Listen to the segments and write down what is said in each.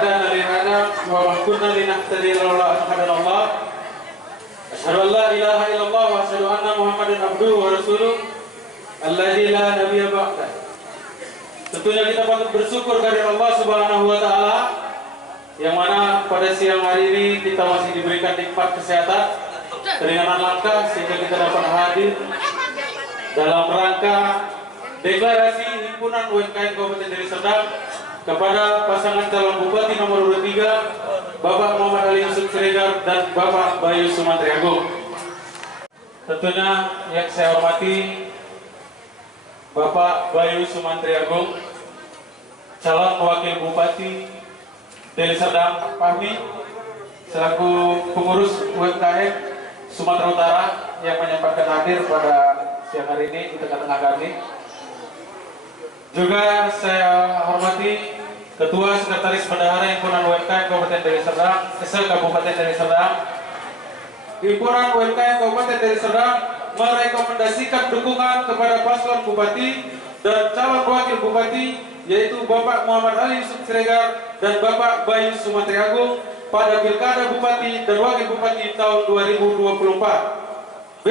هدانا لهذا وما كنا لنهتدي لولا أن هدانا الله أشهد أن لا إله إلا الله وأشهد أن محمدا عبده ورسوله الذي لا نبي بعده. Tentunya kita patut bersyukur kepada Allah Subhanahu wa taala yang mana pada siang hari ini kita masih diberikan nikmat kesehatan, keringanan langkah sehingga kita dapat hadir dalam rangka deklarasi himpunan UMKM Kabupaten Deli Serdang kepada pasangan calon bupati nomor urut 3 Bapak Muhammad Ali Yusuf Siregar dan Bapak Bayu Sumantri Agung. Tentunya yang saya hormati Bapak Bayu Sumantri Agung, calon wakil bupati Deli Serdang Fahmi, selaku pengurus UMKM Sumatera Utara yang menyempatkan hadir pada siang hari ini di tengah-tengah kami. Juga saya hormati Ketua Sekretaris Bendahara Himpunan UMKM Kabupaten Deli Serdang, Kabupaten Deli Serdang. Himpunan UMKM Kabupaten Deli Serdang merekomendasikan dukungan kepada paslon bupati dan calon wakil bupati yaitu Bapak Muhammad Ali Yusuf Siregar dan Bapak Bayu Sumantri Agung pada Pilkada Bupati dan Wakil Bupati tahun 2024. B.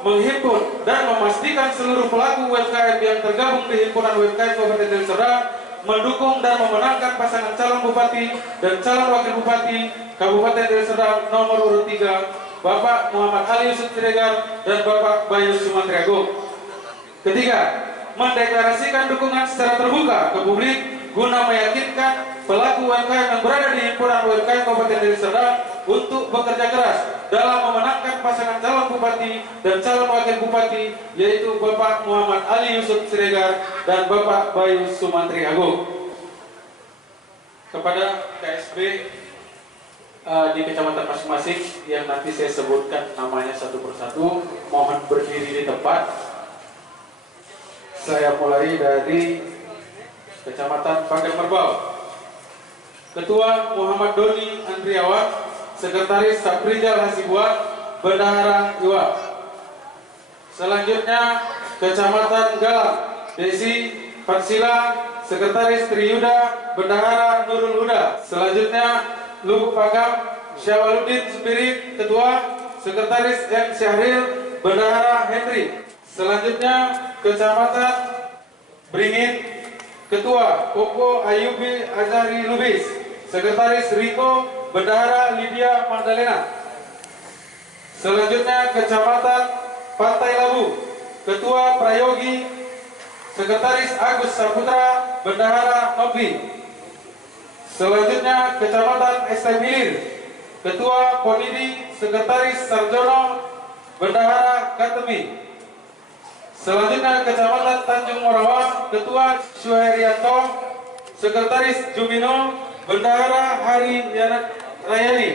Menghimpun dan memastikan seluruh pelaku UMKM yang tergabung di Himpunan UMKM Kabupaten Deli Serdang mendukung dan memenangkan pasangan calon bupati dan calon wakil bupati Kabupaten Deli Serdang nomor urut 3 Bapak Muhammad Ali Yusuf Siregar dan Bapak Bayu Sumantri Agung. Ketiga, mendeklarasikan dukungan secara terbuka ke publik guna meyakinkan pelaku UMKM yang berada di Himpunan UMKM Kabupaten Deli Serdang untuk bekerja keras dalam memenangkan pasangan calon bupati dan calon wakil bupati yaitu Bapak Muhammad Ali Yusuf Siregar dan Bapak Bayu Sumantri Agung. Kepada KSB di kecamatan masing-masing yang nanti saya sebutkan namanya satu persatu, mohon berdiri di tempat. Saya mulai dari Kecamatan Pagar Merbau. Ketua Muhammad Doni Andriawan, Sekretaris Saprijal Hasibuan, Bendahara Iwa. Selanjutnya Kecamatan Galang, Desi Fatsila, Sekretaris Triyuda, Bendahara Nurul Huda. Selanjutnya Lubuk Pagam, Syawaludin Spirit, Ketua, Sekretaris M. Syahril, Bendahara Henry. Selanjutnya Kecamatan Beringin, Ketua Popo Ayubi Azari Lubis, Sekretaris Riko, Bendahara Lydia Magdalena. Selanjutnya Kecamatan Pantai Labu, Ketua Prayogi, Sekretaris Agus Saputra, Bendahara Novi. Selanjutnya Kecamatan Estamilir, Ketua Ponidi, Sekretaris Sarjono, Bendahara Katemi. Selanjutnya Kecamatan Tanjung Morawa, Ketua Syuherianto, Sekretaris Jumino, Bendahara Hari Rayani.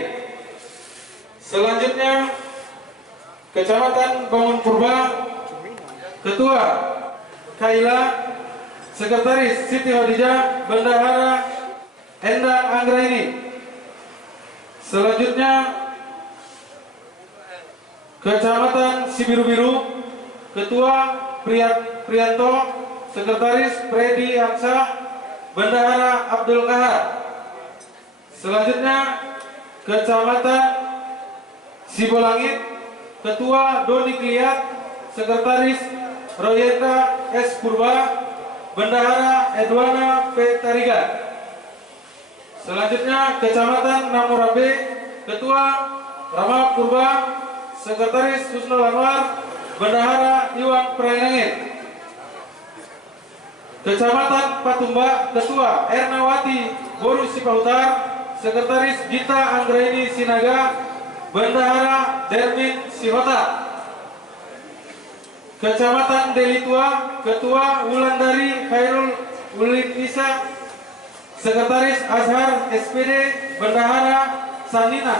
Selanjutnya Kecamatan Bangun Purba, Ketua Kaila, Sekretaris Siti Khadijah, Bendahara Endang Anggraini. Selanjutnya Kecamatan Sibiru-Biru, Ketua Priyanto, Sekretaris Freddy Hamzah, Bendahara Abdul Kahar. Selanjutnya Kecamatan Sibolangit, Ketua Doni Kliat, Sekretaris Royenda S. Purba, Bendahara Edwana P. Tarigan. Selanjutnya Kecamatan Namurambe, Ketua Rama Purba, Sekretaris Husnul Anwar, Bendahara Iwan Prayanangin. Kecamatan Patumba, Ketua Ernawati Boru Sipautar, Sekretaris Gita Anggraini Sinaga, Bendahara Dermin Sihota. Kecamatan Deli Tua, Ketua Wulandari Khairul Ulinisa, Sekretaris Azhar SPD, Bendahara Sanina.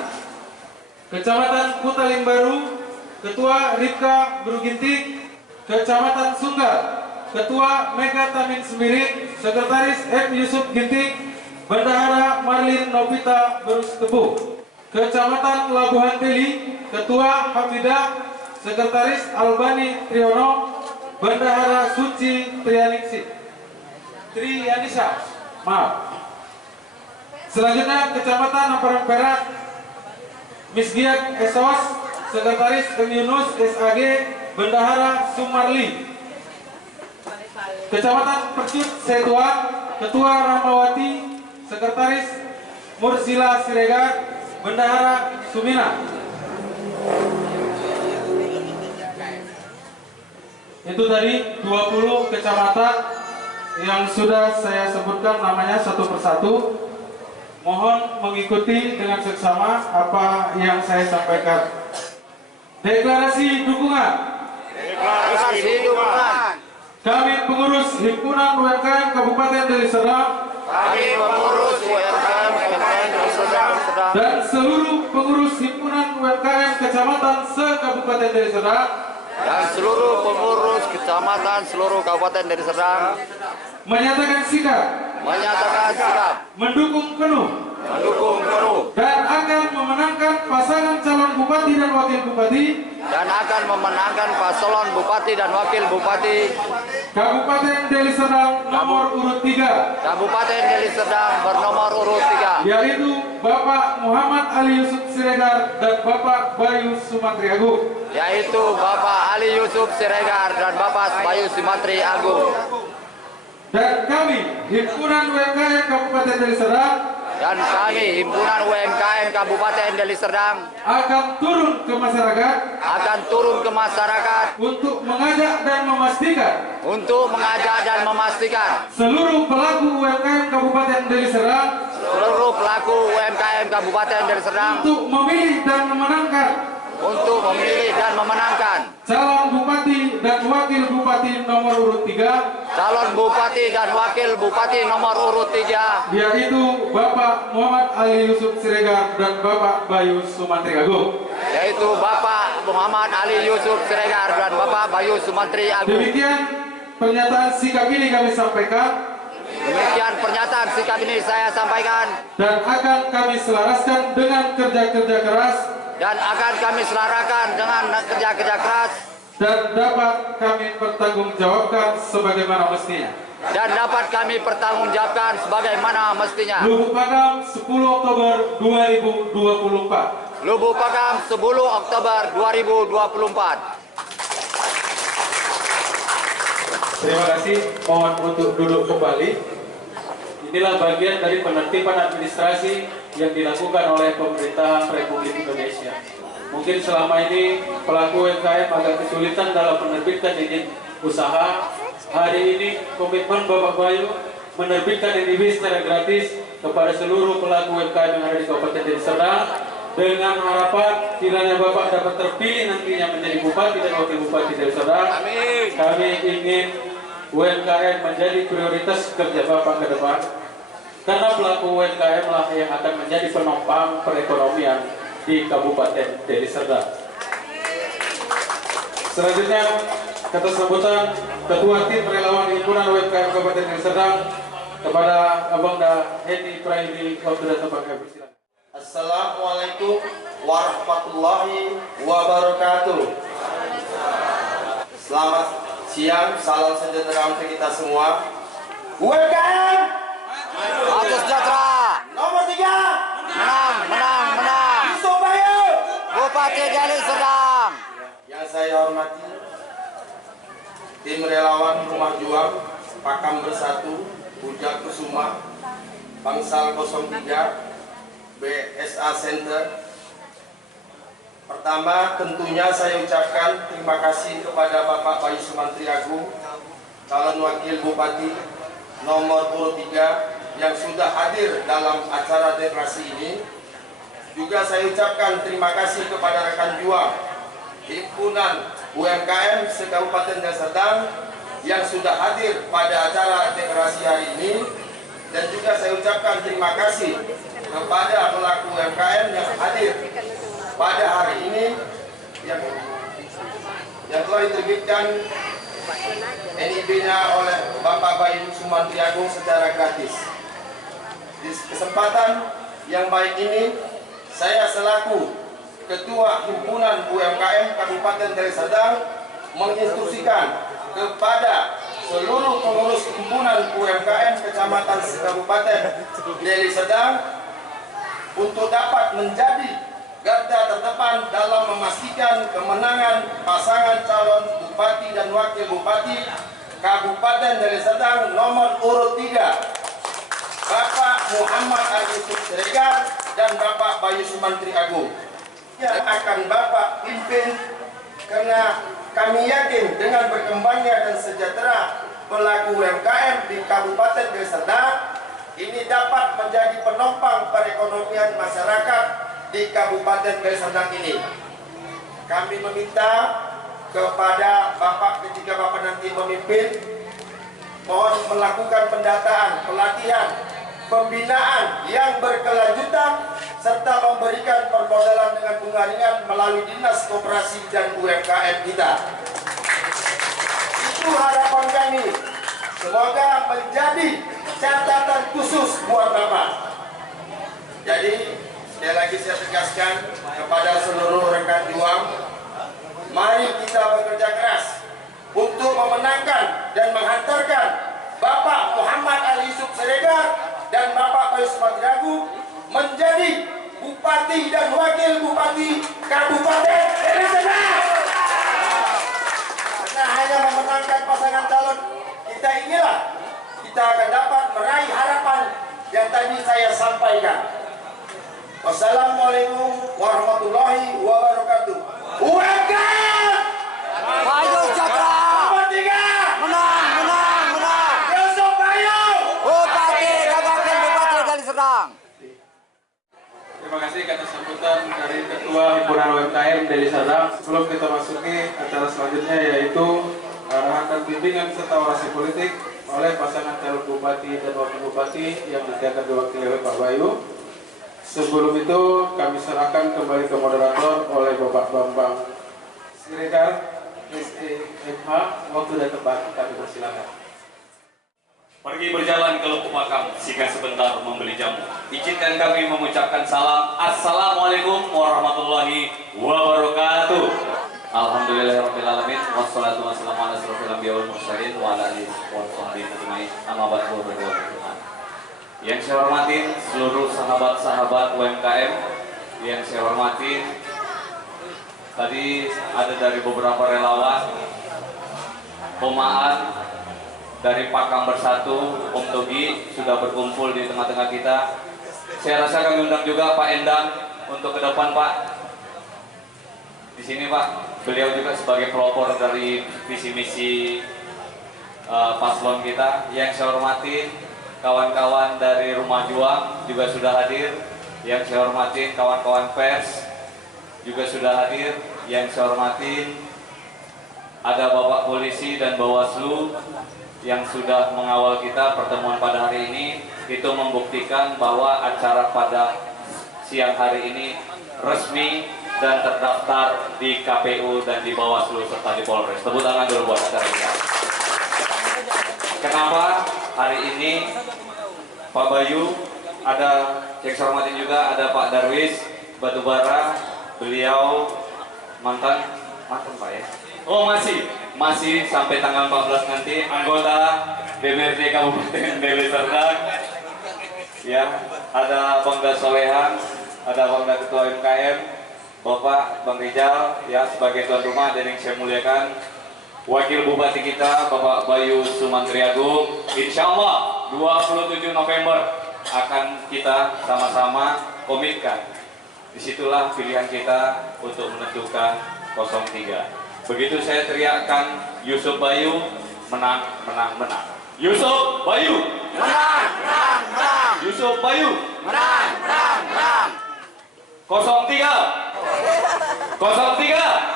Kecamatan Kutaling Baru, Ketua Ripka Bruginting. Kecamatan Sunggal, Ketua Mega Tamin Sembiring, Sekretaris M. Yusuf Ginting, Bendahara Marlin Novita Berus Tebu. Kecamatan Labuhan Beli, Ketua Hamidah, Sekretaris Albani Triyono, Bendahara Suci Triyanisa. Maaf. Selanjutnya Kecamatan Amparan Perak, Misgiat Esos, Sekretaris M. Yunus SAG, Bendahara Sumarli. Kecamatan Percut Setuan, Ketua Rahmawati, Sekretaris Mursila Siregar, Bendahara Sumina. Itu tadi 20 kecamatan yang sudah saya sebutkan namanya satu persatu. Mohon mengikuti dengan seksama apa yang saya sampaikan. Deklarasi dukungan. Deklarasi dukungan. Kami pengurus Himpunan UMKM Kabupaten Deli Serdang. Kami pengurus UMKM Kabupaten Deli Serdang Dan seluruh pengurus Himpunan UMKM Kecamatan se-Kabupaten Deli Serdang. Dan seluruh pengurus kecamatan seluruh Kabupaten Deli Serdang Menyatakan sikap. Mendukung penuh. Dan akan memenangkan pasangan calon bupati dan wakil bupati. Kabupaten Deli Serdang nomor urut 3. Kabupaten Deli Serdang bernomor urut 3. Yaitu Bapak Muhammad Ali Yusuf Siregar dan Bapak Bayu Sumantri Agung. Dan kami Himpunan UMKM Kabupaten Deli Serdang akan turun ke masyarakat untuk mengajak dan memastikan seluruh pelaku UMKM Kabupaten Deli Serdang untuk memilih dan memenangkan calon bupati dan wakil bupati nomor urut 3, yaitu Bapak Muhammad Ali Yusuf Siregar dan Bapak Bayu Sumantri Agung. Demikian pernyataan sikap ini kami sampaikan. Dan akan kami selaraskan dengan kerja-kerja keras. Dan dapat kami pertanggungjawabkan sebagaimana mestinya. Lubuk Pakam 10 Oktober 2024. Terima kasih. Mohon untuk duduk kembali. Inilah bagian dari penertiban administrasi yang dilakukan oleh pemerintah Republik Indonesia. Mungkin selama ini pelaku UMKM agak kesulitan dalam menerbitkan izin usaha. Hari ini komitmen Bapak Bayu menerbitkan NIB secara gratis kepada seluruh pelaku UMKM yang ada di Kabupaten Deli Serdang, dengan harapan kiranya Bapak dapat terpilih nantinya menjadi Bupati dan Wakil Bupati Deli Serdang. Kami ingin UMKM menjadi prioritas kerja Bapak ke depan, karena pelaku UMKM lah yang akan menjadi penopang perekonomian di Kabupaten Deli Serdang. Selanjutnya, kata sambutan Ketua Tim Relawan Himpunan UMKM Kabupaten Deli Serdang kepada Abang Hedi Prahidi, waktu dan tempat kami persilakan. Assalamualaikum warahmatullahi wabarakatuh. Selamat siang, salam sejahtera untuk kita semua. UMKM Atas sejahtera. nomor 3. Menang. Yusuf Bayu, Bupati Deli Serdang. yang saya hormati tim relawan Rumah Juang, Pakam Bersatu, Puja Kusuma, Bangsal 03, BSA Center. Pertama, tentunya saya ucapkan terima kasih kepada Bapak Bayu Sumantri Agung, calon wakil bupati nomor urut 3 yang sudah hadir dalam acara deklarasi ini. Juga saya ucapkan terima kasih kepada rekan juang Himpunan UMKM se-Kabupaten Deli Serdang yang sudah hadir pada acara deklarasi hari ini. Dan juga saya ucapkan terima kasih kepada pelaku UMKM yang hadir pada hari ini yang telah diterbitkan NIB-nya oleh Bapak Bayu Sumantri Agung secara gratis. Di kesempatan yang baik ini, saya selaku Ketua Himpunan UMKM Kabupaten Deli Serdang menginstruksikan kepada seluruh pengurus Himpunan UMKM Kecamatan Kabupaten Deli Serdang untuk dapat menjadi garda terdepan dalam memastikan kemenangan pasangan calon bupati dan wakil bupati Kabupaten Deli Serdang nomor urut 3, Bapak Muhammad Ali Yusuf Siregar dan Bapak Bayu Sumantri Agung, yang akan Bapak pimpin, karena kami yakin dengan berkembangnya dan sejahtera pelaku UMKM di Kabupaten Deli Serdang ini dapat menjadi penopang perekonomian masyarakat di Kabupaten Deli Serdang ini. Kami meminta kepada Bapak ketika Bapak nanti memimpin, mohon melakukan pendataan, pelatihan, pembinaan yang berkelanjutan serta memberikan permodalan dengan bunga ringan melalui Dinas Koperasi dan UMKM kita. Itu harapan kami. Semoga menjadi catatan khusus buat Bapak. Jadi sekali lagi saya tegaskan kepada seluruh rekan juang, mari kita bekerja keras untuk memenangkan dan menghantarkan Bapak Muhammad Ali Yusuf Siregar dan Bapak Bayu Sumantri Agung menjadi Bupati dan Wakil Bupati Kabupaten Deli Serdang. Karena hanya memenangkan pasangan calon kita inilah kita akan dapat meraih harapan yang tadi saya sampaikan. Wassalamualaikum warahmatullahi wabarakatuh. UMKM Bayu Cakra. nomor 3. Menang, menang, menang. Yusuf Bayu. Bupati dan Wakil Bupati Deli Serdang. Terima kasih atas sambutan dari Ketua Himpunan UMKM Deli Serdang. Sebelum kita masuki acara selanjutnya, yaitu arahan dan bimbingan serta orasi politik oleh pasangan calon bupati dan wakil bupati yang nanti akan diwakili oleh Pak Bayu. Sebelum itu kami serahkan kembali ke moderator oleh Bapak Bambang Siregar, SEMH. Waktu dan tempat kami persilakan. Pergi berjalan ke lubuk makam, singgah sebentar membeli jamu. Izinkan kami mengucapkan salam. Assalamualaikum warahmatullahi wabarakatuh. Alhamdulillahirrahmanirrahim. Wassalatu wassalamu ala asyrofil anbiya wal mursalin wa ala alihi wa sahbihi ajmain. Amma ba'du. Yang saya hormati seluruh sahabat-sahabat UMKM, yang saya hormati tadi ada dari beberapa relawan Pomaan dari Pakam Bersatu, Om Togi sudah berkumpul di tengah-tengah kita. Saya rasa kami undang juga Pak Endang untuk ke depan, Pak. Di sini, Pak. Beliau juga sebagai pelopor dari visi misi paslon kita. Yang saya hormati kawan-kawan dari Rumah Juang juga sudah hadir. Yang saya hormati kawan-kawan pers juga sudah hadir. Yang saya hormati ada Bapak Polisi dan Bawaslu yang sudah mengawal kita pertemuan pada hari ini. Itu membuktikan bahwa acara pada siang hari ini resmi dan terdaftar di KPU dan di Bawaslu serta di Polres. Tepuk tangan dulu buat acara kita. Kenapa hari ini Pak Bayu, ada yang saya hormati juga ada Pak Darwis Batubara, beliau mantan Pak ya? Oh masih sampai tanggal 14 nanti anggota DPRD Kabupaten Deli Serdang. Ya, ada Bangga Solehan, ada Bangga Ketua UMKM, Bapak Bang Rijal, ya sebagai tuan rumah dan yang saya muliakan Wakil Bupati kita Bapak Bayu Sumantri Agung. Insya Allah 27 November akan kita sama-sama komitkan. Disitulah pilihan kita untuk menentukan 03. Begitu saya teriakkan Yusuf Bayu menang, menang, menang. Yusuf Bayu Menang, menang, menang. Yusuf Bayu Menang, menang, menang. 03 03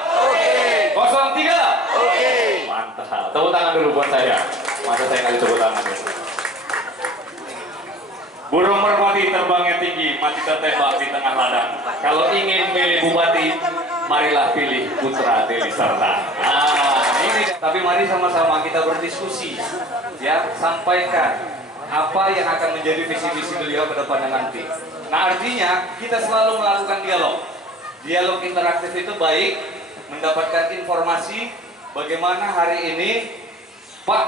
Oke. 03. Oke. Mantap. Tepuk tangan dulu buat saya. Masa saya kali tepuk tangan ya. Burung merpati terbangnya tinggi, mati tertembak di tengah ladang. Kalau ingin milih bupati, marilah pilih putra Deli Serdang. Ini. Tapi mari sama-sama kita berdiskusi, ya, sampaikan apa yang akan menjadi visi-visi beliau ke depannya nanti. Nah, artinya kita selalu melakukan dialog. Dialog interaktif itu baik, mendapatkan informasi bagaimana hari ini Pak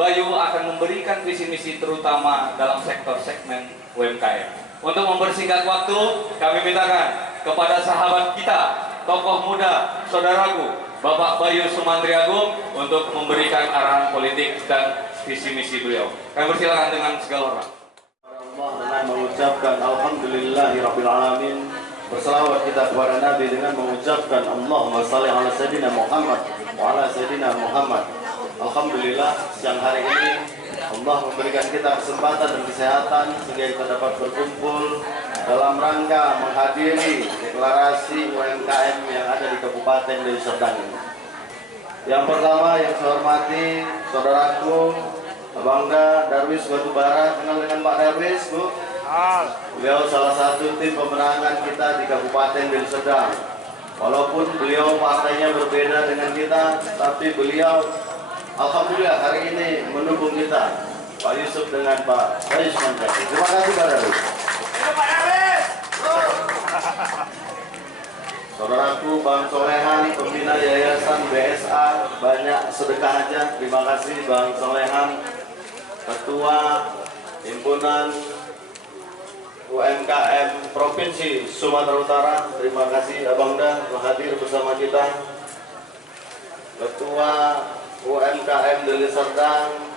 Bayu akan memberikan visi misi terutama dalam sektor segmen UMKM. Untuk mempersingkat waktu, kami mintakan kepada sahabat kita, tokoh muda, saudaraku, Bapak Bayu Sumantri Agung untuk memberikan arahan politik dan visi misi beliau. Kami persilakan dengan segala hormat. Allah dengan mengucapkan Alhamdulillahirabbil alamin. Berselawat kita kepada Nabi dengan mengucapkan Allahumma shalli ala sayyidina Muhammad wa ala sayyidina Muhammad. Alhamdulillah siang hari ini Allah memberikan kita kesempatan dan kesehatan sehingga kita dapat berkumpul dalam rangka menghadiri deklarasi UMKM yang ada di Kabupaten Deli Serdang ini. Yang pertama yang saya hormati saudaraku Bangda Darwis Batubara. Kenal dengan Pak Darwis, Bu? Beliau salah satu tim pemenangan kita di Kabupaten Deli Serdang. Walaupun beliau partainya berbeda dengan kita, tapi beliau alhamdulillah hari ini mendukung kita, Pak Yusuf dengan Pak Bayu Sumantri. Terima kasih Pak Darwis. Saudaraku Bang Solehan, pembina Yayasan BSA, banyak sedekah aja. Terima kasih Bang Solehan, Ketua Himpunan UMKM Provinsi Sumatera Utara. Terima kasih Abang Dan hadir bersama kita. Ketua UMKM Deli Serdang,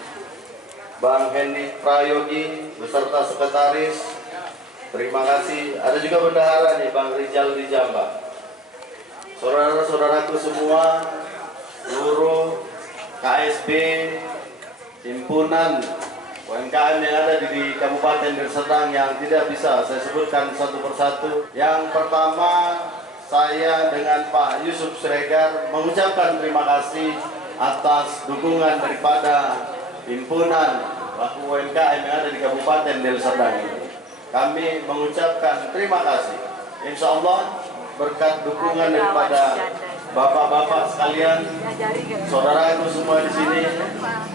Bang Hendy Prayogi beserta sekretaris. Terima kasih. Ada juga bendahara nih Bang Rizal di Jamba. Saudara-saudaraku semua, seluruh KSB, himpunan UMKM yang ada di Kabupaten Deli Serdang yang tidak bisa saya sebutkan satu persatu. Yang pertama, saya dengan Pak Yusuf Siregar mengucapkan terima kasih atas dukungan daripada himpunan pelaku UMKM yang ada di Kabupaten Deli Serdang ini. Kami mengucapkan terima kasih. Insya Allah berkat dukungan daripada bapak-bapak sekalian, saudaraku semua di sini,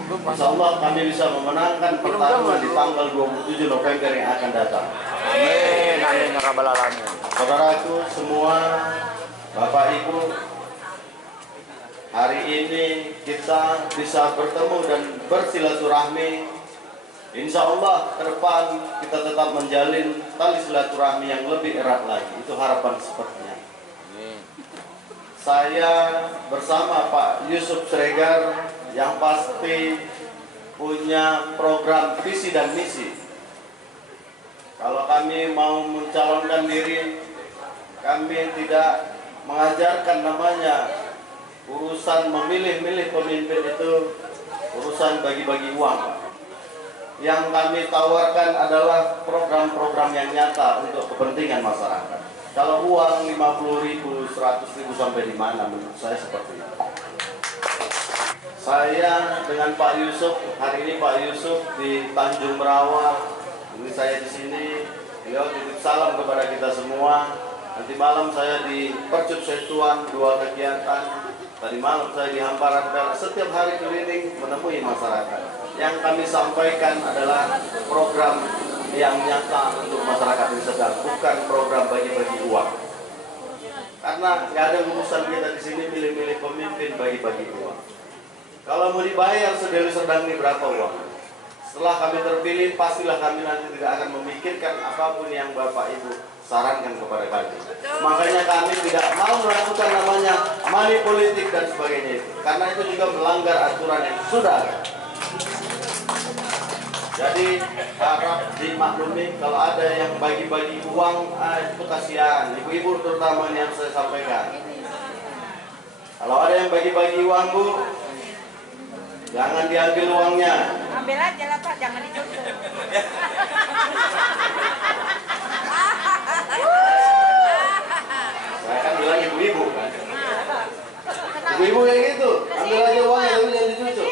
insya Allah kami bisa memenangkan pertarungan di tanggal 27 November yang akan datang. Amin, amin, ya rabbal alamin. Saudaraku semua, Bapak Ibu, hari ini kita bisa bertemu dan bersilaturahmi. Insya Allah ke depan kita tetap menjalin tali silaturahmi yang lebih erat lagi. Itu harapan sepertinya. Saya bersama Pak Yusuf Siregar yang pasti punya program visi dan misi. Kalau kami mau mencalonkan diri, kami tidak mengajarkan namanya urusan memilih-milih pemimpin itu urusan bagi-bagi uang. Yang kami tawarkan adalah program-program yang nyata untuk kepentingan masyarakat. Kalau uang 50.000, 100.000 sampai di mana menurut saya seperti itu. Saya dengan Pak Yusuf, hari ini Pak Yusuf di Tanjung Merawat, ini saya di sini, beliau titip salam kepada kita semua. Nanti malam saya di Percut Setuan 2 kegiatan. Tadi malam saya di Hamparan Perak, setiap hari keliling menemui masyarakat. Yang kami sampaikan adalah program yang nyata untuk masyarakat Deli Serdang, bukan program bagi-bagi uang. Karena nggak ada urusan kita di sini milih-milih pemimpin bagi-bagi uang. Kalau mau dibayar se-Deli Serdang ini berapa uang? Setelah kami terpilih, pastilah kami nanti tidak akan memikirkan apapun yang Bapak Ibu sarankan kepada kami. Makanya kami tidak mau melakukan namanya money politik dan sebagainya itu. Karena itu juga melanggar aturan yang sudah ada. Jadi harap dimaklumi kalau ada yang bagi-bagi uang, itu kasihan. Ibu-ibu terutama ini harus saya sampaikan. Kalau ada yang bagi-bagi uang, Bu, jangan diambil uangnya. Ambil aja lah Pak, jangan dicucuk. Saya kan bilang ibu-ibu kan. Ibu-ibu kayak gitu, ambil aja uangnya tapi jangan dicucuk.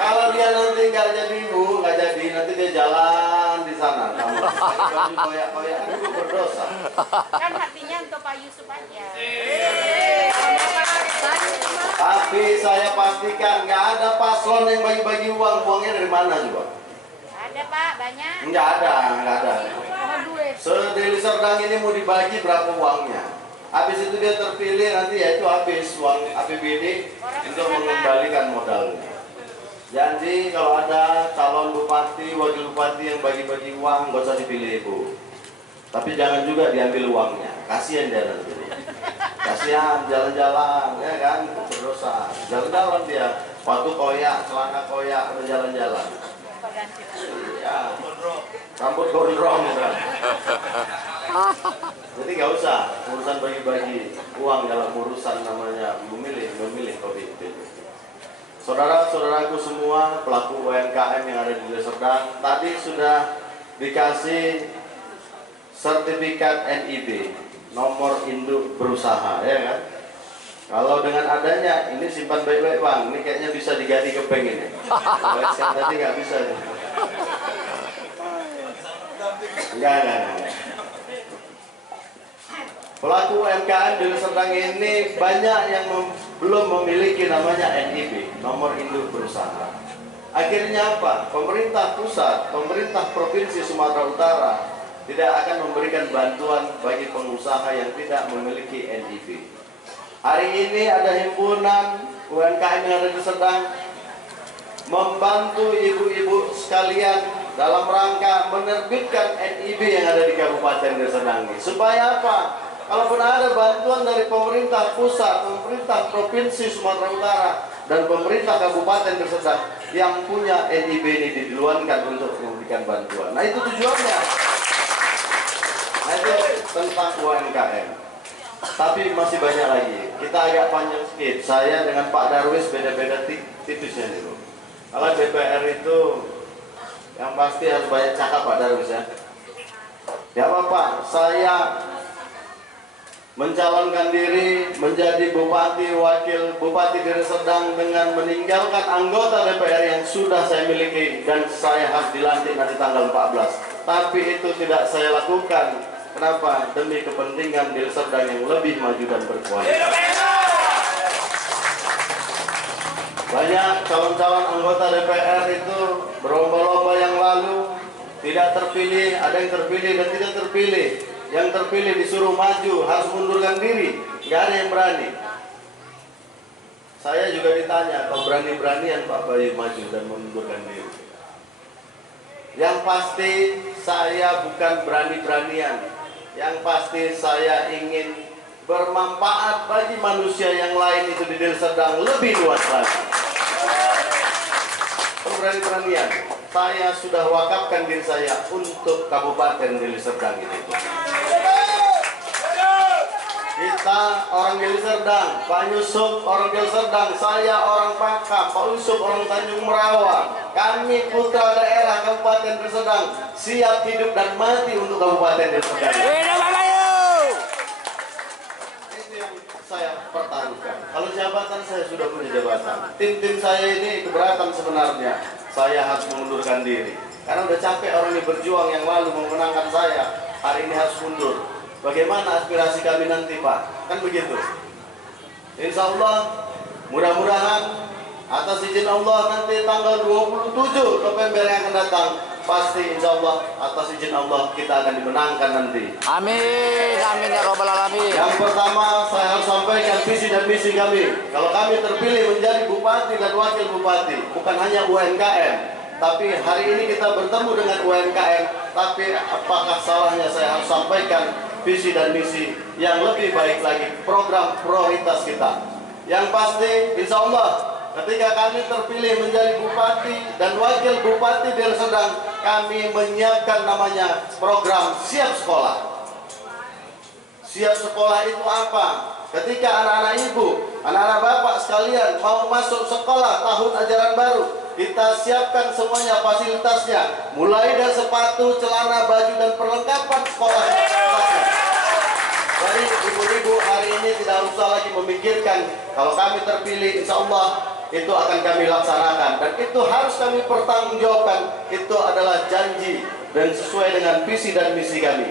Kalau dia nanti nggak jadi ibu, nggak jadi, nanti dia jalan di sana. Kamu koyak-koyak, itu berdosa. Kan hatinya untuk Pak Yusuf aja. Tapi saya pastikan nggak ada paslon yang bagi-bagi uang. Uangnya dari mana juga? Ada Pak, banyak. Nggak ada. Se-Deli Serdang ini mau dibagi berapa uangnya? Habis itu dia terpilih, nanti ya itu habis uang APBD untuk mengembalikan modalnya. Janji kalau ada calon bupati, wakil bupati yang bagi-bagi uang, nggak usah dipilih ibu. Tapi jangan juga diambil uangnya, kasihan dia nanti. Kasihan jalan-jalan, ya kan, berdosa. Jalan-jalan dia, sepatu koyak, celana koyak, udah jalan-jalan. Iya, rambut gondrong gitu. Jadi nggak usah urusan bagi-bagi uang dalam urusan namanya memilih pemimpin. Saudara-saudaraku semua pelaku UMKM yang ada di Deli Serdang tadi sudah dikasih sertifikat NIB, nomor induk berusaha, ya kan? Kalau dengan adanya ini simpan baik-baik bang, ini kayaknya bisa diganti ke bank ini. Yang tadi nggak bisa. Enggak. Pelaku UMKM di Deli Serdang ini banyak yang belum memiliki namanya NIB, nomor induk berusaha. Akhirnya apa? Pemerintah pusat, pemerintah provinsi Sumatera Utara tidak akan memberikan bantuan bagi pengusaha yang tidak memiliki NIB. Hari ini ada himpunan UMKM yang ada di Deli Serdang membantu ibu-ibu sekalian dalam rangka menerbitkan NIB yang ada di Kabupaten Deli Serdang ini. Supaya apa? Kalaupun ada bantuan dari pemerintah pusat, pemerintah provinsi Sumatera Utara, dan pemerintah Kabupaten Deli Serdang yang punya NIB ini diluankan untuk memberikan bantuan. Nah itu tujuannya. Nah itu tentang UMKM. Tapi masih banyak lagi. Kita agak panjang sedikit. Saya dengan Pak Darwis beda-beda tipisnya dulu. Kalau DPR itu yang pasti harus banyak cakap Pak Darwis ya. Ya Bapak, saya mencalonkan diri menjadi bupati, wakil bupati Deli Serdang dengan meninggalkan anggota DPR yang sudah saya miliki dan saya harus dilantik nanti tanggal 14. Tapi itu tidak saya lakukan. Kenapa? Demi kepentingan Deli Serdang yang lebih maju dan berkualitas. Banyak calon-calon anggota DPR itu berlomba-lomba yang lalu tidak terpilih, ada yang terpilih dan tidak terpilih. Yang terpilih disuruh maju, harus mundurkan diri, nggak ada yang berani. Saya juga ditanya, kau berani-beranian Pak Bayu maju dan mundurkan diri. Yang pasti saya bukan berani-beranian. Yang pasti saya ingin bermanfaat bagi manusia yang lain itu di Deli Serdang lebih luas lagi. Berani-beranian. Saya sudah wakafkan diri saya untuk Kabupaten Deli Serdang ini. Kita orang Deli Serdang, Pak Yusuf orang Deli Serdang, saya orang Pakam, Pak Yusuf orang Tanjung Merawa. Kami putra daerah Kabupaten Deli Serdang, siap hidup dan mati untuk Kabupaten Deli Serdang. Itu yang saya pertaruhkan. Kalau jabatan saya sudah punya jabatan. Tim-tim saya ini keberatan sebenarnya. Saya harus mengundurkan diri. Karena udah capek orang ini berjuang yang lalu memenangkan saya. Hari ini harus mundur. Bagaimana aspirasi kami nanti Pak? Kan begitu. Insya Allah mudah-mudahan atas izin Allah nanti tanggal 27 November yang akan datang pasti insya Allah atas izin Allah kita akan dimenangkan nanti. Amin, amin ya robbal alamin. Yang pertama saya harus sampaikan visi dan misi kami. Kalau kami terpilih menjadi bupati dan wakil bupati, bukan hanya UMKM, tapi hari ini kita bertemu dengan UMKM. Tapi apakah salahnya saya harus sampaikan visi dan misi yang lebih baik lagi, program prioritas kita. Yang pasti insya Allah ketika kami terpilih menjadi bupati dan wakil bupati Deli Serdang, kami menyiapkan namanya program siap sekolah. Siap sekolah itu apa? Ketika anak-anak ibu, anak-anak bapak sekalian mau masuk sekolah tahun ajaran baru, kita siapkan semuanya fasilitasnya, mulai dari sepatu, celana, baju dan perlengkapan sekolah. Jadi ibu-ibu hari ini tidak usah lagi memikirkan. Kalau kami terpilih insya Allah itu akan kami laksanakan dan itu harus kami pertanggungjawabkan. Itu adalah janji dan sesuai dengan visi dan misi kami.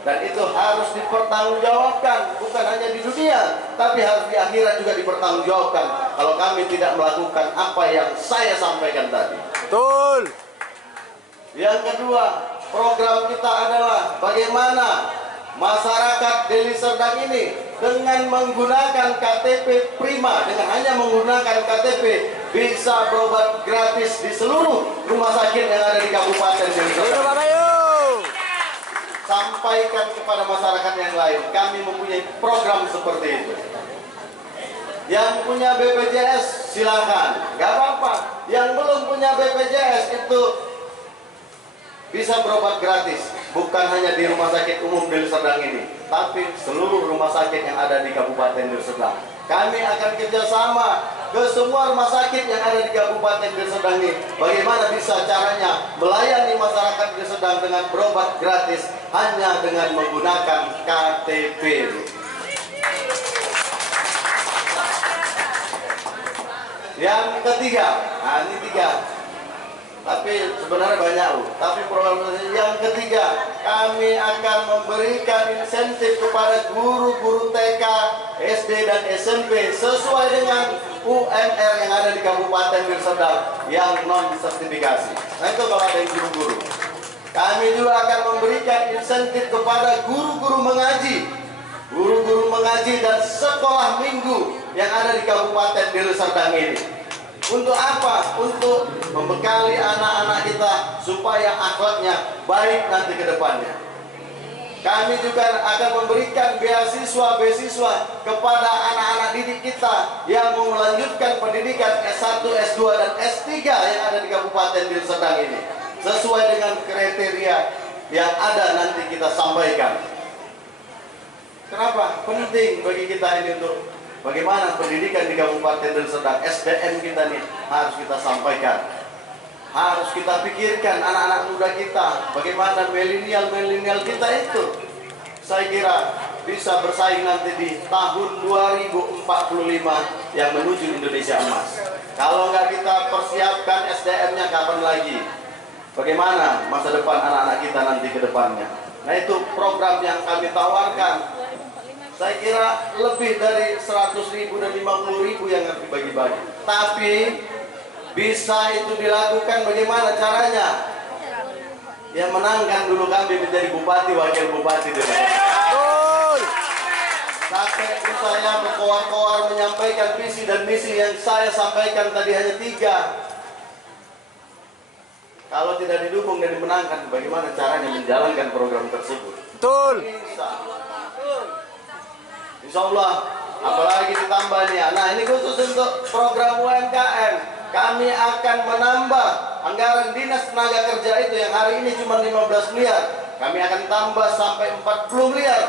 Dan itu harus dipertanggungjawabkan, bukan hanya di dunia, tapi harus di akhirat juga dipertanggungjawabkan kalau kami tidak melakukan apa yang saya sampaikan tadi. Betul. Yang kedua, program kita adalah bagaimana masyarakat Deli Serdang ini dengan menggunakan KTP prima, dengan hanya menggunakan KTP bisa berobat gratis di seluruh rumah sakit yang ada di Kabupaten Deli Serdang. Pak Bayu. Sampaikan kepada masyarakat yang lain, kami mempunyai program seperti itu. Yang punya BPJS silakan, nggak apa-apa. Yang belum punya BPJS itu bisa berobat gratis, bukan hanya di Rumah Sakit Umum Deli Serdang ini, tapi seluruh rumah sakit yang ada di Kabupaten Deli Serdang. Kami akan kerjasama ke semua rumah sakit yang ada di Kabupaten Deli Serdang ini. Bagaimana bisa caranya melayani masyarakat Deli Serdang dengan berobat gratis hanya dengan menggunakan KTP. Yang ketiga, nah ini tiga, tapi sebenarnya banyak. Tapi program yang ketiga, kami akan memberikan insentif kepada guru-guru TK, SD dan SMP sesuai dengan UMR yang ada di Kabupaten Deli Serdang yang non sertifikasi. Nah itu kalau ada yang guru-guru. Kami juga akan memberikan insentif kepada guru-guru mengaji dan sekolah minggu yang ada di Kabupaten Deli Serdang ini. Untuk apa? Untuk membekali anak-anak kita supaya akhlaknya baik nanti ke depannya. Kami juga akan memberikan beasiswa kepada anak-anak didik kita yang mau melanjutkan pendidikan S1, S2 dan S3 yang ada di Kabupaten Deli Serdang ini. Sesuai dengan kriteria yang ada nanti kita sampaikan. Kenapa? Penting bagi kita ini untuk bagaimana pendidikan di Kabupaten Deli Serdang, SDM kita nih harus kita sampaikan. Harus kita pikirkan anak-anak muda kita, bagaimana milenial kita itu. Saya kira bisa bersaing nanti di tahun 2045 yang menuju Indonesia Emas. Kalau nggak kita persiapkan SDM-nya kapan lagi? Bagaimana masa depan anak-anak kita nanti ke depannya? Nah itu program yang kami tawarkan. Saya kira lebih dari 100.000 dan 50.000 yang harus dibagi-bagi. Tapi bisa itu dilakukan bagaimana caranya? Yang menangkan dulu kami menjadi bupati, wakil bupati dulu. Sampai saya berkoar-koar menyampaikan visi dan misi yang saya sampaikan tadi hanya 3. Kalau tidak didukung dan dimenangkan, bagaimana caranya menjalankan program tersebut? Betul. Bisa. Insya Allah, apalagi ditambah nih. Nah ini khusus untuk program UMKM. Kami akan menambah anggaran Dinas Tenaga Kerja itu yang hari ini cuma 15 miliar. Kami akan tambah sampai 40 miliar.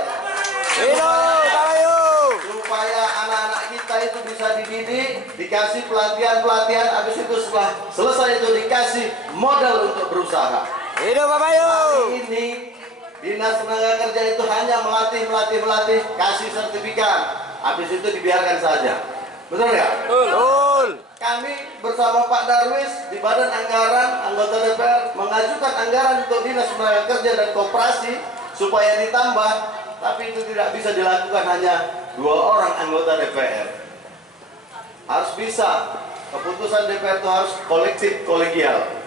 Supaya anak-anak kita itu bisa dididik, dikasih pelatihan, habis itu setelah selesai itu dikasih modal untuk berusaha. Hidup Pak Bayu. Hari ini Dinas Tenaga Kerja itu hanya melatih, kasih sertifikat, habis itu dibiarkan saja. Betul ya? Betul. Kami bersama Pak Darwis di Badan Anggaran, anggota DPR, mengajukan anggaran untuk Dinas Tenaga Kerja dan Koperasi supaya ditambah, tapi itu tidak bisa dilakukan hanya 2 orang anggota DPR. Harus bisa, keputusan DPR itu harus kolektif, kolegial.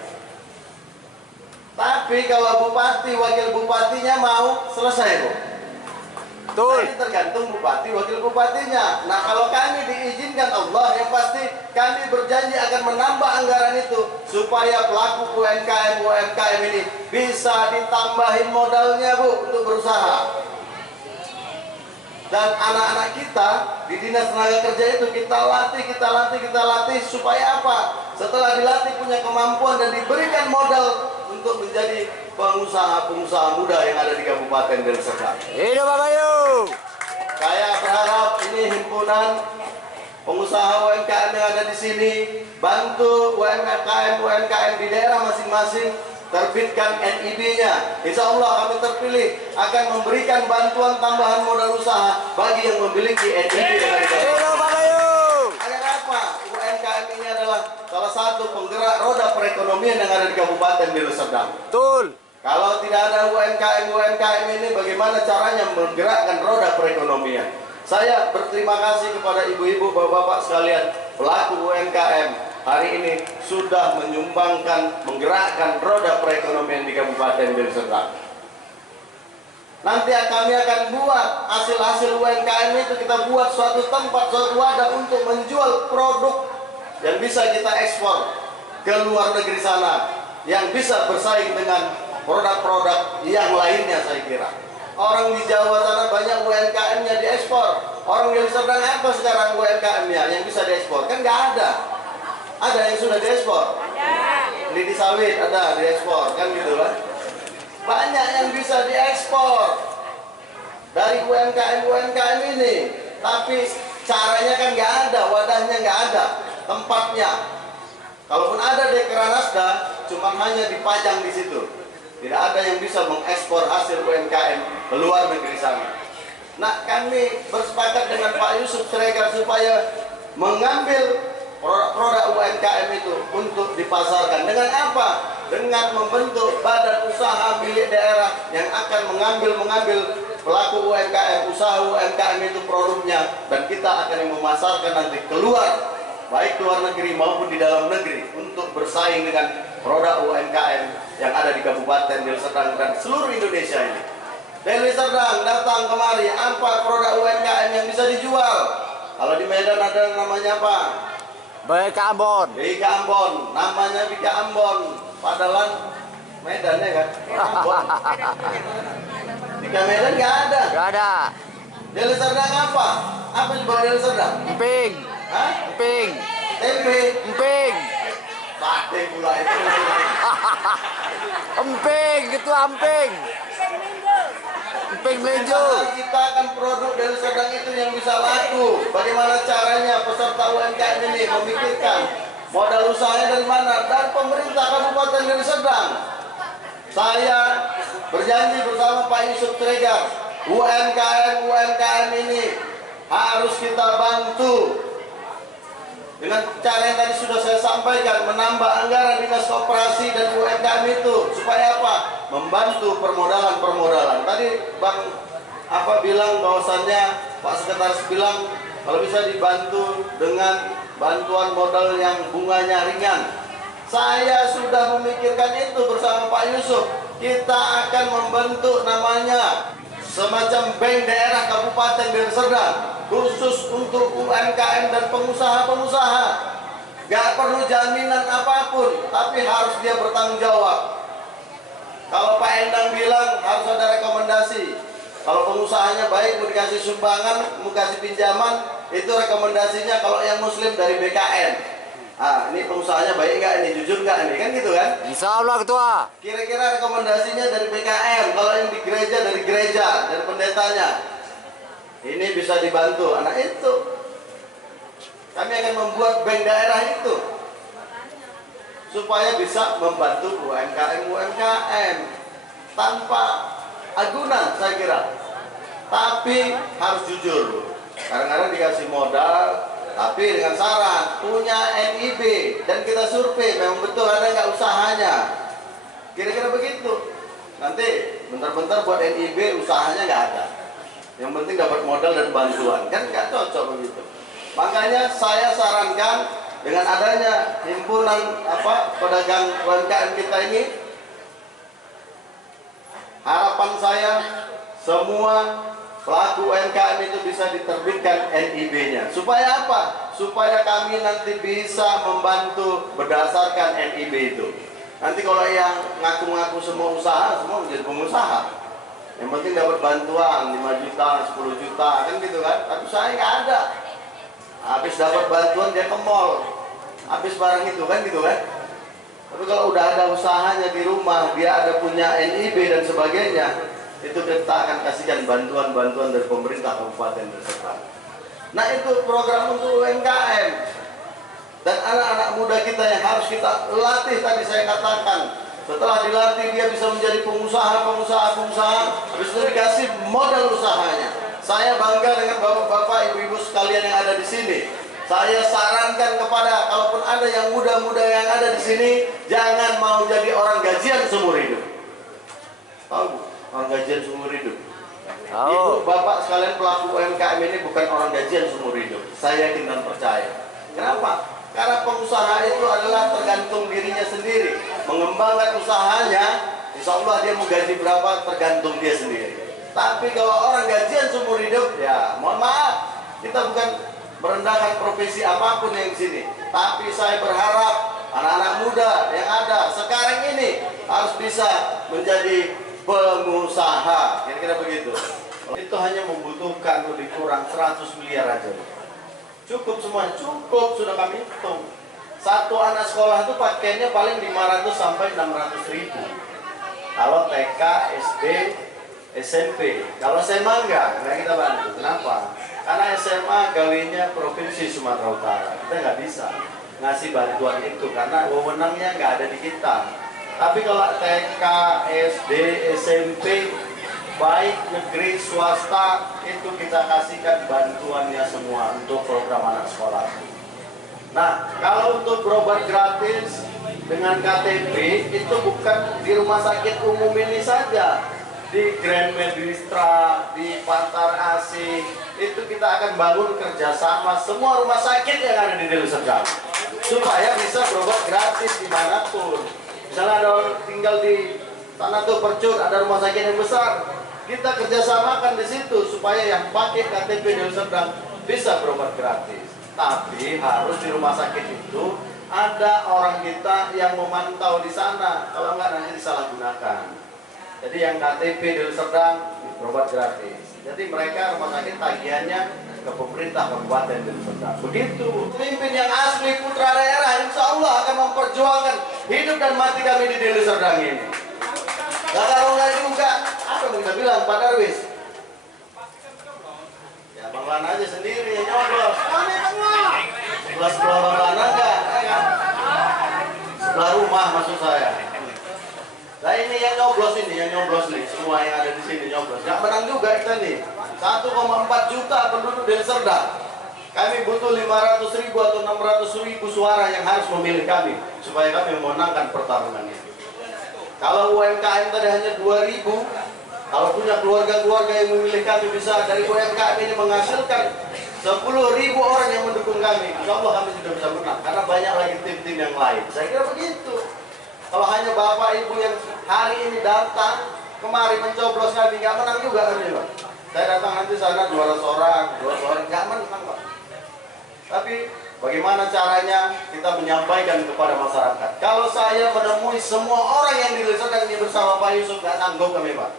Tapi kalau bupati, wakil bupatinya mau, selesai Bu. Betul. Nah, ini tergantung bupati, wakil bupatinya. Nah kalau kami diizinkan Allah, yang pasti kami berjanji akan menambah anggaran itu supaya pelaku UMKM ini bisa ditambahin modalnya Bu untuk berusaha. Dan anak-anak kita di Dinas Tenaga Kerja itu kita latih supaya apa? Setelah dilatih punya kemampuan dan diberikan modal untuk menjadi pengusaha muda yang ada di Kabupaten Deli Serdang. Hidup Pak Bayu. Saya berharap ini himpunan pengusaha UMKM yang ada di sini bantu UMKM di daerah masing-masing, terbitkan NIB-nya. Insya Allah kami terpilih akan memberikan bantuan tambahan modal usaha bagi yang memiliki NIB yang ada di daerah. Hidup Pak Bayu. Agar apa? UMKM ini adalah salah satu penggerak roda perekonomian yang ada di Kabupaten Deli Serdang. Betul. Kalau tidak ada UMKM ini, bagaimana caranya menggerakkan roda perekonomian? Saya berterima kasih kepada ibu-ibu, bapak-bapak sekalian, pelaku UMKM hari ini sudah menggerakkan roda perekonomian di Kabupaten Deli Serdang. Nanti kami akan buat hasil-hasil UMKM itu, kita buat suatu tempat, suatu wadah untuk menjual produk yang bisa kita ekspor ke luar negeri sana, yang bisa bersaing dengan produk-produk yang lainnya. Saya kira orang di Jawa sana banyak UMKM-nya diekspor. Orang di Serdang apa sekarang UMKM-nya yang bisa diekspor? Kan nggak ada. Ada yang sudah diekspor. Lidi sawit ada diekspor, kan gitu kan? Banyak yang bisa diekspor dari UMKM ini, tapi caranya kan nggak ada, wadahnya nggak ada, tempatnya. Kalaupun ada Dekranasda, cuma hanya dipajang di situ. Tidak ada yang bisa mengekspor hasil UMKM ke luar negeri sana. Nah, kami bersepakat dengan Pak Yusuf Siregar supaya mengambil produk UMKM itu untuk dipasarkan. Dengan apa? Dengan membentuk badan usaha milik daerah yang akan mengambil pelaku UMKM, usaha UMKM itu produknya, dan kita akan memasarkan nanti keluar, baik luar negeri maupun di dalam negeri, untuk bersaing dengan produk UMKM yang ada di Kabupaten Deli Serdang dan seluruh Indonesia ini. Deli Serdang datang kemari, apa produk UMKM yang bisa dijual? Kalau di Medan ada namanya apa? Bika Ambon. Bika Ambon, namanya Bika Ambon. Padahal Medan ya kan? Ambon. Bika Medan nggak ada. Gak ada. Deli Serdang apa? Apa dibawa Deli Serdang? Emping. Hah? Emping. Tempe. Emping. Sate pula itu. Emping, gitu emping. Emping melenjo. Kita akan produk Deli Serdang itu yang bisa laku. Bagaimana caranya peserta UMKM ini memikirkan modal usahanya dari mana? Dan pemerintah Kabupaten Deli Serdang. Saya berjanji bersama Pak Yusuf Siregar, UMKM ini harus kita bantu dengan cara yang tadi sudah saya sampaikan, menambah anggaran dinas koperasi dan UMKM itu supaya apa? Membantu permodalan. Tadi Bang bilang bahwasannya Pak Sekretaris bilang kalau bisa dibantu dengan bantuan modal yang bunganya ringan. Saya sudah memikirkan itu bersama Pak Yusuf. Kita akan membentuk namanya semacam bank daerah Kabupaten Deli Serdang khusus untuk UMKM dan pengusaha-pengusaha. Gak perlu jaminan apapun, tapi harus dia bertanggung jawab. Kalau Pak Endang bilang harus ada rekomendasi. Kalau pengusahanya baik, mau dikasih sumbangan, mau kasih pinjaman, itu rekomendasinya kalau yang muslim dari BKN. Ah, ini pengusahanya baik nggak, ini jujur nggak, ini kan gitu kan? Insya Allah ketua. Kira-kira rekomendasinya dari BKN, kalau yang di gereja dari gereja, dari pendetanya. Ini bisa dibantu, anak itu. Kami akan membuat bank daerah itu supaya bisa membantu UMKM tanpa agunan, saya kira. Tapi harus jujur. Kadang-kadang dikasih modal, tapi dengan syarat punya NIB, dan kita survei memang betul ada nggak usahanya. Kira-kira begitu. Nanti bentar-bentar buat NIB usahanya nggak ada. Yang penting dapat modal dan bantuan, kan nggak cocok begitu. Makanya saya sarankan dengan adanya himpunan pedagang UMKM kita ini, harapan saya semua pelaku UMKM itu bisa diterbitkan NIB-nya. Supaya apa? Supaya kami nanti bisa membantu berdasarkan NIB itu. Nanti kalau yang ngaku-ngaku semua usaha, semua menjadi pengusaha. Yang penting dapat bantuan 5 juta, 10 juta, kan gitu kan. Tapi saya nggak ada. Habis dapat bantuan dia ke mall. Habis barang itu kan gitu kan. Tapi kalau udah ada usahanya di rumah, dia ada punya NIB dan sebagainya, itu kita akan kasihkan bantuan-bantuan dari pemerintah Kabupaten Deli Serdang. Nah, itu program untuk UMKM dan anak-anak muda kita yang harus kita latih. Tadi saya katakan, setelah dilatih dia bisa menjadi pengusaha, habis itu dikasih modal usahanya. Saya bangga dengan bapak-bapak, ibu-ibu sekalian yang ada di sini. Saya sarankan kepada, kalaupun ada yang muda-muda yang ada di sini, jangan mau jadi orang gajian seumur hidup. Tahu Bu? Orang gajian seumur hidup. Ibu, bapak sekalian pelaku UMKM ini bukan orang gajian seumur hidup. Saya yakin dan percaya. Kenapa? Karena pengusaha itu adalah tergantung dirinya sendiri. Mengembangkan usahanya, insya Allah dia mau gaji berapa tergantung dia sendiri. Tapi kalau orang gajian seumur hidup, ya mohon maaf, kita bukan merendahkan profesi apapun yang di sini. Tapi saya berharap anak-anak muda yang ada sekarang ini harus bisa menjadi pengusaha. Kira-kira begitu. Itu hanya membutuhkan lebih kurang 100 miliar aja. Cukup semua, cukup, sudah kami hitung. Satu anak sekolah itu pakaiannya paling 500 sampai 600 ribu. Kalau TK, SD, SMP. Kalau SMA enggak kita bantu. Kenapa? Karena SMA gawinya Provinsi Sumatera Utara. Kita nggak bisa ngasih bantuan itu karena wewenangnya nggak ada di kita. Tapi kalau TK, SD, SMP, baik negeri swasta, itu kita kasihkan bantuannya semua untuk program anak sekolah. Nah, kalau untuk berobat gratis dengan KTP itu bukan di rumah sakit umum ini saja, di Grand Medistra, di Pantar Asih, itu kita akan bangun kerjasama semua rumah sakit yang ada di Deli Serdang supaya bisa berobat gratis dimanapun. Misalnya ada orang tinggal di Tanah Tuh Percut, ada rumah sakit yang besar, kita kerjasamakan di situ supaya yang pakai KTP Deli Serdang bisa berobat gratis. Tapi harus di rumah sakit itu ada orang kita yang memantau di sana, kalau enggak nanti disalahgunakan. Jadi yang KTP Deli Serdang berobat gratis. Jadi mereka rumah sakit tagihannya ke pemerintah kabupaten Deli Serdang. Begitu. Pemimpin yang asli putra daerah, insya Allah akan memperjuangkan hidup dan mati kami di Deli Serdang ini. Nah, kalau nggak juga, apa yang kita bilang Pak Darwis? Ya Bang Lana aja sendiri yang nyoblos. Sebelah Bang Lana enggak? Ya, kan? Sebelah rumah maksud saya. Nah ini yang nyoblos nih, semua yang ada di sini nyoblos. Gak menang juga kita nih. 1,4 juta penduduk Deli Serdang. Kami butuh 500 ribu atau 600 ribu suara yang harus memilih kami supaya kami memenangkan pertarungan ini. Kalau UMKM tadi hanya 2.000, kalau punya keluarga-keluarga yang memilih kami bisa dari UMKM ini menghasilkan 10.000 orang yang mendukung kami. Insya Allah kami sudah bisa menang karena banyak lagi tim-tim yang lain. Saya kira begitu. Kalau hanya bapak ibu yang hari ini datang kemari mencoblos kami nggak menang juga kami Pak. Saya datang nanti sana 200 orang nggak menang Pak. Tapi bagaimana caranya kita menyampaikan kepada masyarakat? Kalau saya menemui semua orang yang di Deli Serdang ini bersama Pak Yusuf nggak sanggup kami Pak.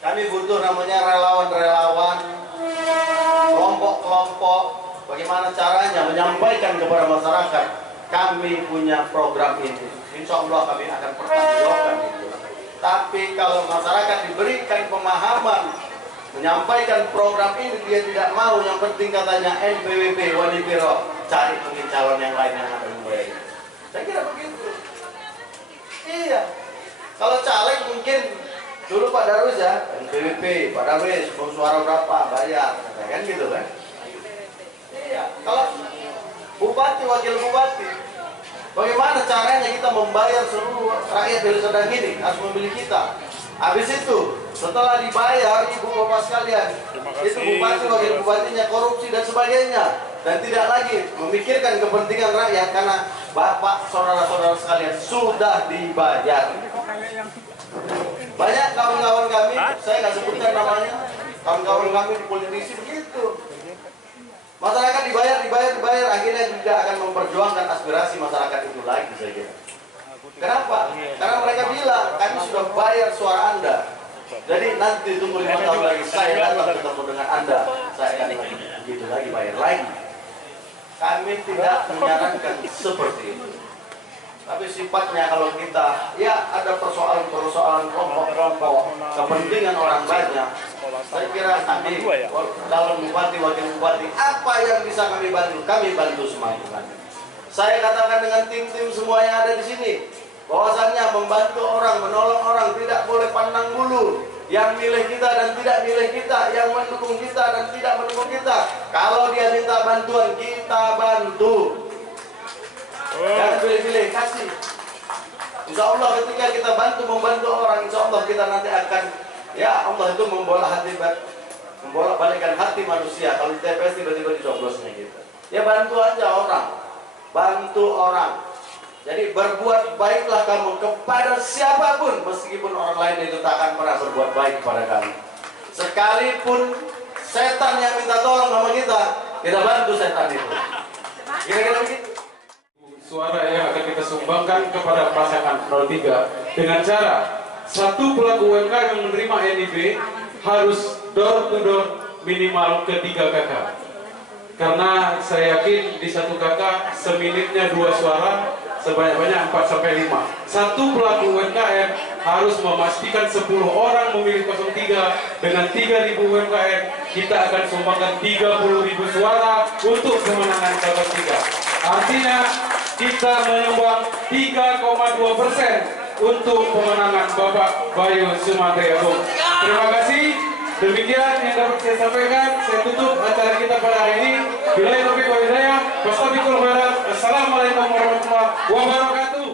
Kami butuh namanya relawan-relawan, kelompok-kelompok. Bagaimana caranya menyampaikan kepada masyarakat? Kami punya program ini. Insya Allah kami akan pertanggungjawabkan itu. Tapi kalau masyarakat diberikan pemahaman menyampaikan program ini dia tidak mau, yang penting katanya NPWP, Wali Biro, cari mungkin calon yang lain yang akan membayar. Saya kira begitu. Iya. Kalau caleg mungkin dulu Pak Darwis ya, NPWP, Pak Darwis, suara berapa, bayar, kan gitu kan? Iya. Kalau bupati, wakil bupati, bagaimana caranya kita membayar seluruh rakyat Deli Serdang ini harus memilih kita. Habis itu setelah dibayar ibu bapak sekalian, itu bupati, wakil bupatinya korupsi dan sebagainya, dan tidak lagi memikirkan kepentingan rakyat karena bapak saudara-saudara sekalian sudah dibayar. Banyak kawan-kawan kami, saya nggak sebutkan namanya, kawan-kawan kami di politisi begitu. Masyarakat dibayar, akhirnya tidak akan memperjuangkan aspirasi masyarakat itu lagi, saya kira. Kenapa? Karena mereka bilang, kami sudah bayar suara Anda. Jadi nanti tunggu 5 tahun lagi, saya datang ketemu dengan Anda, saya akan begitu lagi, bayar lagi. Kami tidak menyarankan seperti itu. Tapi sifatnya kalau kita, ya ada persoalan-persoalan kelompok-kelompok, kepentingan orang banyak. Saya kira kami, calon bupati, wakil bupati, apa yang bisa kami bantu semampu kami. Saya katakan dengan tim-tim semua yang ada di sini, bahwasannya membantu orang, menolong orang, tidak boleh pandang bulu. Yang milih kita dan tidak milih kita, yang mendukung kita dan tidak mendukung kita. Kalau dia minta bantuan, kita bantu. Jangan pilih-pilih, kasih. Insya Allah ketika kita membantu orang, insya Allah kita nanti akan, ya Allah itu membolak-balikkan hati manusia. Kalau di TPS tiba-tiba dicoblosnya gitu. Ya bantu aja orang, bantu orang. Jadi berbuat baiklah kamu kepada siapapun, meskipun orang lain itu tak akan pernah berbuat baik kepada kamu. Sekalipun setan yang minta tolong sama kita, Kita bantu setan itu. Kira-kira begitu. Suara yang akan kita sumbangkan kepada pasangan 03 dengan cara satu pelaku UMKM yang menerima NIB harus door to door minimal ke 3 kakak. Karena saya yakin di satu kakak seminitnya 2 suara, sebanyak-banyak 4 sampai 5. Satu pelaku UMKM harus memastikan 10 orang memilih 03 dengan 3.000 UMKM. Kita akan sumbangkan 30.000 suara untuk kemenangan 03. Artinya kita menyumbang 3,2% untuk pemenangan Bapak Bayu Sumantri Agung. Terima kasih. Demikian yang dapat saya sampaikan. Saya tutup acara kita pada hari ini. Billahi taufiq wal hidayah. Wassalamualaikum warahmatullahi wabarakatuh.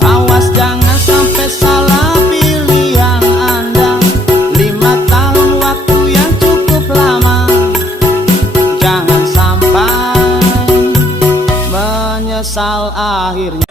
Awas jangan sampai salah pilihan Anda. 5 tahun waktu yang cukup lama. Jangan sampai menyesal akhirnya.